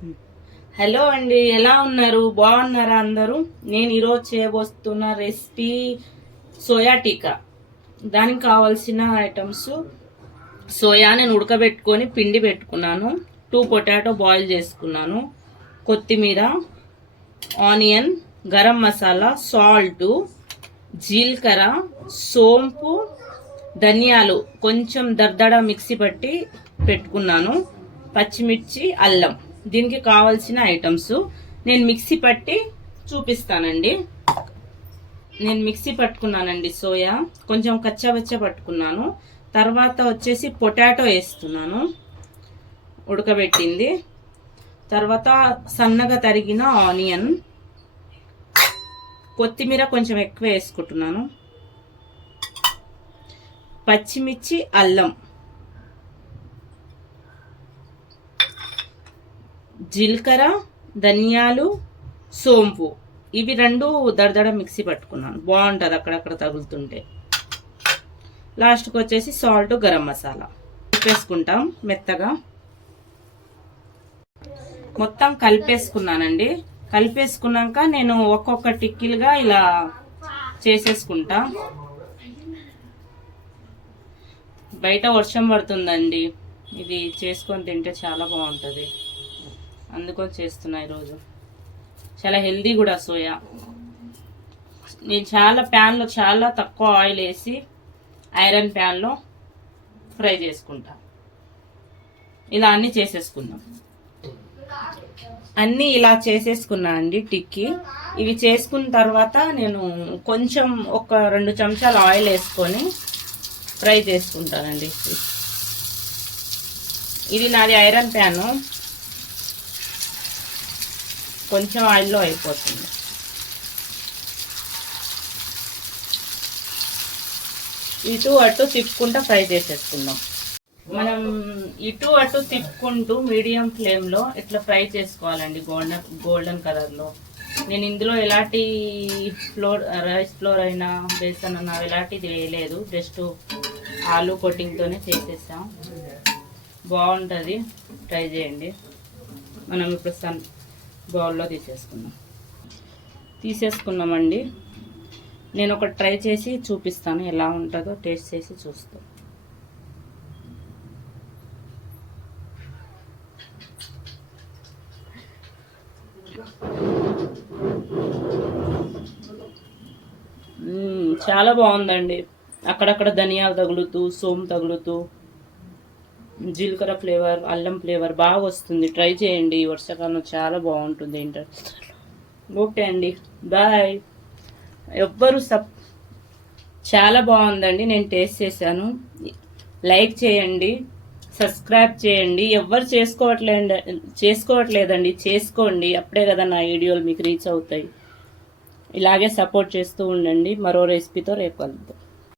Hello అండి, ఎలా ఉన్నారు? బాగున్నారా అందరూ? నేను ఈరోజు చేయబోతున్న రెసిపీ సోయా టీకా. దానికి కావాల్సిన ఐటమ్స్ సోయా నేను ఉడకబెట్టుకొని పిండి పెట్టుకున్నాను, 2 పొటాటో బాయిల్ చేసుకున్నాను, కొత్తిమీర, ఆనియన్, గరం మసాలా, సాల్ట్, జీలకర్ర, సోంపు, ధనియాలు కొంచెం దర్దడ మిక్సీ పట్టి పెట్టుకున్నాను, పచ్చిమిర్చి, అల్లం. దీనికి కావాల్సిన ఐటమ్స్ నేను మిక్సీ పట్టి చూపిస్తానండి. నేను మిక్సీ పట్టుకున్నానండి, సోయా కొంచెం కచ్చాబచ్చా పట్టుకున్నాను. తర్వాత వచ్చేసి పొటాటో వేస్తున్నాను ఉడకబెట్టింది. తర్వాత సన్నగా తరిగిన ఆనియన్, కొత్తిమీర కొంచెం ఎక్కువ వేసుకుంటున్నాను, పచ్చిమిర్చి, అల్లం, జీలకర్ర, ధనియాలు, సోంపు. ఇవి 2 దడదడ మిక్సీ పట్టుకున్నాను, బాగుంటుంది అక్కడక్కడ తగులుతుంటే. లాస్ట్కి వచ్చేసి సాల్ట్, గరం మసాలా కలిపేసుకుంటాం మెత్తగా. మొత్తం కలిపేసుకున్నానండి. కలిపేసుకున్నాక నేను ఒక్కొక్క టిక్కిలుగా ఇలా చేసేసుకుంటా. బయట వర్షం పడుతుందండి, ఇది చేసుకొని తింటే చాలా బాగుంటుంది, అందుకొని చేస్తున్నా ఈరోజు. చాలా హెల్దీ కూడా సోయా. నేను ప్యాన్లో చాలా తక్కువ ఆయిల్ వేసి ఐరన్ ప్యాన్లో ఫ్రై చేసుకుంటా. ఇలా అన్నీ చేసేసుకుందాం. అన్నీ ఇలా చేసేసుకున్నా అండి టిక్కి. ఇవి చేసుకున్న తర్వాత నేను కొంచెం ఒక 2 చెంచాలు ఆయిల్ వేసుకొని ఫ్రై చేసుకుంటానండి. ఇది నాది ఐరన్ ప్యాను, కొంచెం ఆయిల్లో అయిపోతుంది. ఇటు అటు తిప్పుకుంటూ ఫ్రై చేసేసుకుందాం. మనం ఇటు అటు తిప్పుకుంటూ మీడియం ఫ్లేమ్లో ఇట్లా ఫ్రై చేసుకోవాలండి, గోల్డెన్ కలర్లో. నేను ఇందులో ఎలాంటి రైస్ ఫ్లోర్ అయినా బేసన్ అన్నా ఎలాంటిది వేయలేదు, జస్ట్ ఆలు కోటింగ్తోనే చేసేసాం. బాగుంటుంది, ట్రై చేయండి. మనం ఇప్పుడు బౌల్లో తీసేసుకున్నామండి. నేను ఒకటి ట్రై చేసి చూపిస్తాను, ఎలా ఉంటుందో టేస్ట్ చేసి చూస్తాను. చాలా బాగుందండి. అక్కడక్కడ ధనియాలు తగులుతూ, సోము తగులుతూ, జీలకర్ర ఫ్లేవర్, అల్లం ఫ్లేవర్ బాగా వస్తుంది. ట్రై చేయండి, ఈ వర్షాకాలం చాలా బాగుంటుంది. ఓకే అండి, బాయ్. చాలా బాగుందండి, నేను టేస్ట్ చేశాను. లైక్ చేయండి, సబ్స్క్రైబ్ చేయండి. ఎవ్వరు చేసుకోవట్లేదండి, చేసుకోండి. అప్పుడే కదా నా వీడియోలు మీకు రీచ్ అవుతాయి. ఇలాగే సపోర్ట్ చేస్తూ ఉండండి. మరో రెసిపీతో రేపు కలుద్దాం.